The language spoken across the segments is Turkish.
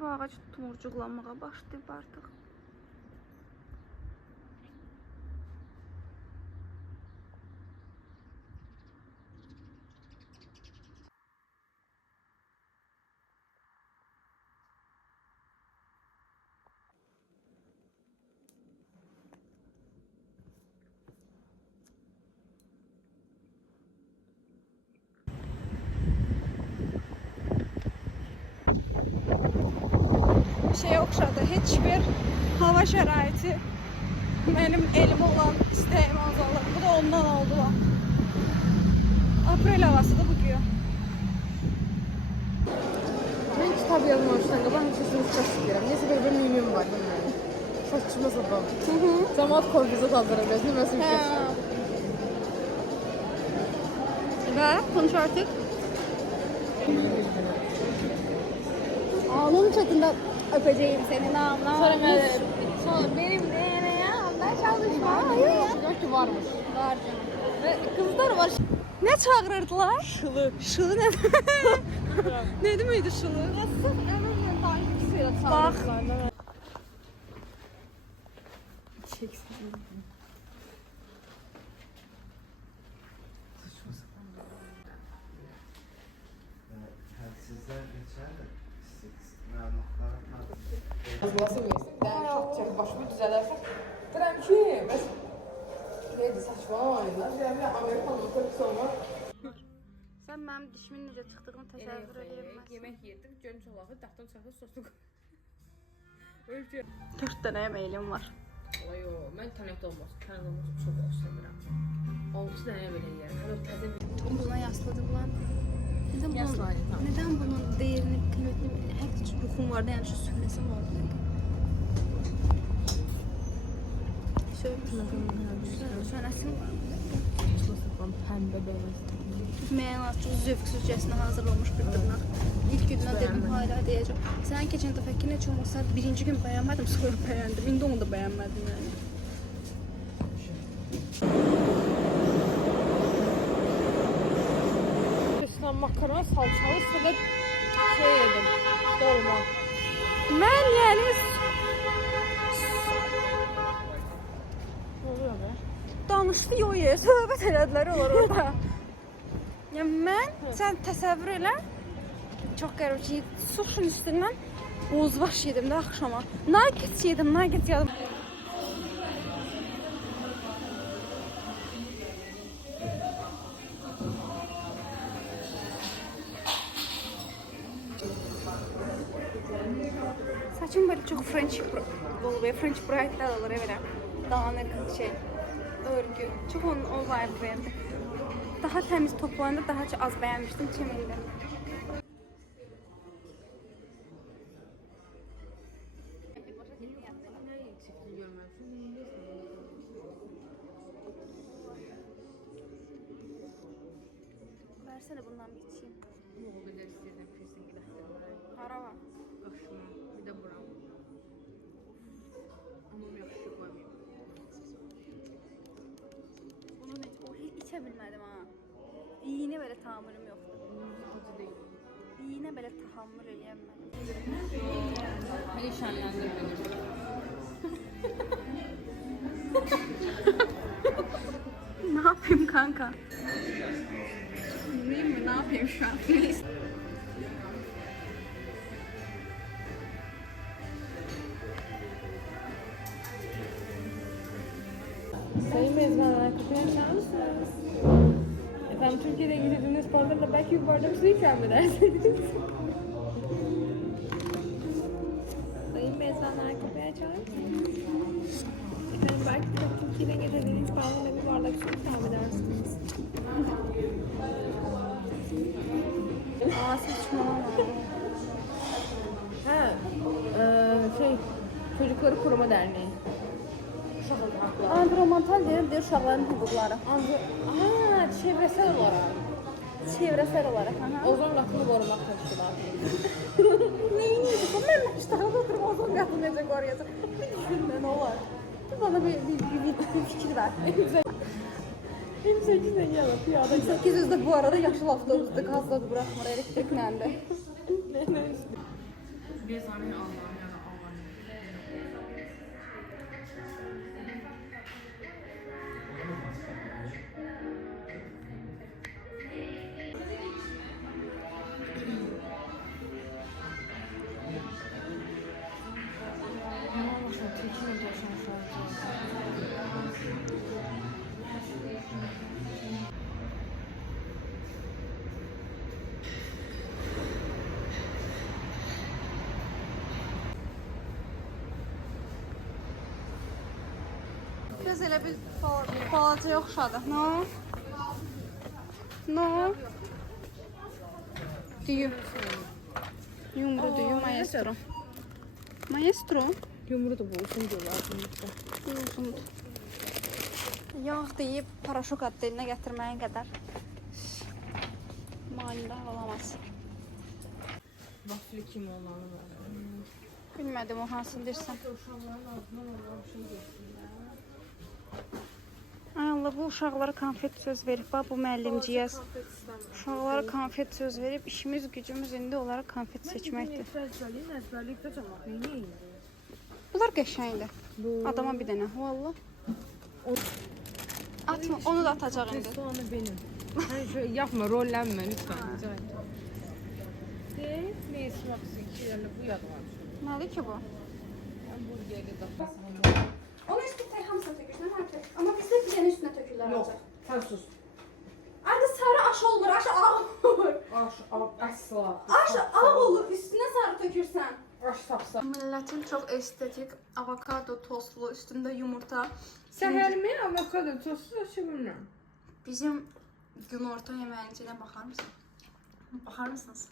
Bu ağac tumurcuqlanmağa başlayıb artıq. Şeye oxşadı, heç bir hava şəraiti mənim elim olan istəyim azalır. Bu da ondan oldu. Aprel havasıdır bugün. Ben kitap yazmamışdan qabaq sesini çox istəyirəm. Necə bir mimim var mənim. Saçma sapan. Cəmaət korkuza qaldıram gözünü məsəl üçün. Və konuş artıq. Ağlım çatında Öpeceğim seni namına. Sonra benim DNA'mda çalışma. Yok ki varmış. Var canım. Ve kızlar var. Ne çağırırdılar? Şılı. Şılı ne? Ne demeydi şılı? Sırf eminle takipçisiyle çağırdılar. Çeksin. Sizler geçer de məlumatlara Yazması versin. Ben çok çek başımı düzələrsək. Deyirəm ki, neydi saçmalamayınlar. Deyirəm ya Amerikan oturub sonra. Sen benim dişimin necə çıxdığını təsəvvür edəməzsən. Yemek yedik, gönül çolağı, daxtın çaxı, soslu. Öyle bir şey. 4 dənə meylim var. Olay o, mən tənət olmaz. Tənət olmaz çox istəmirəm. 6 dənə belə yeyərəm. Hələ təzə bir... Buna yasladılar. Yaslayın, tamam. Neden bunun değerini, kıymetini, hep ruhum vardı yani şu söylesim vardı. Söylesim var. Pəmbə beyaz. Tutmayan az çok zövksüzcesine hazırlanmış bir tırnak. İlk günden dedim hala diyeceğim. Sen geçen defeki ne olmasa birinci gün beğenmedim, sonra beğendim. Şimdi onu da beğenmedim yani. Makaron salçalı sonra şey yedim. Dolma. Ben yani Ne oluyor be? danışdı yox ya, söhbət elədilər olar orada. Yəni mən, sən təsəvvür elə, çox qəribə ki, suşun üstündən bozbaş yedim də axşama. Nuggets yedim. Saçım böyle çok French oluyor. French braid'ler olur evine. Dağınık şey, örgü. Çok o vibe verdi. Daha temiz toplarında daha az beğenmiştim çimende. Versene bundan bir içeyim. Bu kadar istəyirəm piercing Ara var. Qaşıma, bir də buram. Amma yaxşı qoymayım. Bunu içe bilmedim ha. İğne böyle tahammülüm yoktu. Acı deyil. İğne böyle tahammül edemedim. Məni şənləndir beni. Ne yapayım kanka? Bilmiyorum mi? Ne yapayım şu an? Sayın mezunlar, kapıyı açar mısınız? Efendim Türkiye'de İngilizce'nin sporlarında belki bir bardak su ikram ederseniz. Sayın mezunlar, kapıyı açar mısınız? Efendim belki Türkiye'de getirdiğiniz sporlarında bir bardak su ikram edersiniz. Aa saçmalama. Ha, Çocukları Koruma Derneği. Andromantal deyir uşaqların hüquqları. Aha, çevresel olarak. Çevresel olarak. Aha. Ozon qatını qorumaq təşkilatı. Neyini bu? Mən iştahımda oturup ozon qatını necə qoruyacaq? Bir düşünmə, nə olar? Bir bana bir fikir ver. 28 ne gel piyada. 800'de bu arada yaşlı avtobüsde gazladı bırakmır elektriklendi. Ne? Biraz elə bir balacaya oxşadı. No. No. Düyü. Yumru düyü maestro. Maestro. Yumru da bu uzun diyorlar. Uzundur. Yağ deyib paraşok adlı elinə gətirməyə qədər manidar olamaz. Vafli kim olanı var. Bilmədim o hansını deyirsən. Uşaqların altından olan bir şey götürürlər. Ay Allah, bu uşaqlara konfet söz verib. Bax, bu müəllimciyəz. Uşaqlara konfet söz verib. İşimiz, gücümüz indi onlara konfet seçməkdir. Əzbərlik də cəmaq. Niyə indi? Bunlar qəşəngdir. Adama bir dənə. Valla. Atma, onu da atacaq indi. Soğanı benim. Hani şöyle yapma, rollənmə lütfen. Rica ederim. De, ne ismi ki yerine bu yadıma. Nədir ki bu? Hamburgerli de. Onu üstü tek hamısına tökürsən artıq. Amma bizdə bir dənə üstünə tökürlər Yok, ancaq. sen sus. Ayda sarı aş olmur, aş ağ olur. Asla. Aş ağ olur, üstünə sarı tökürsən. Aş sapsa. Milletin çox estetik avokado tostlu, üstündə yumurta. Səhərimi avokado tostu açabilirim. Bizim günorta yeməyincəyə baxar mısın? Baxar mısınız?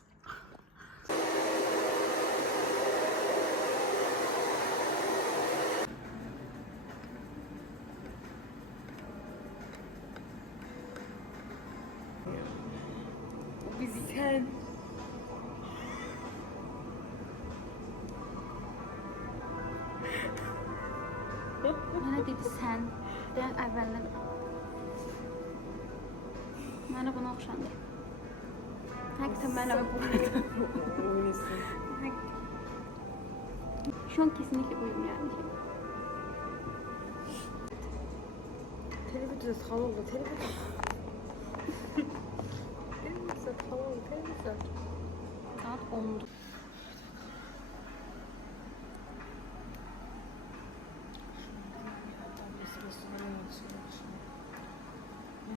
Sen. Mənə dedi sən. Deyən əvvəldən. Mənə buna oxşandı. Həqiqətən mənə bu arada. Şu an kesinlikle uyum yani. Televizyon salonda televizyon.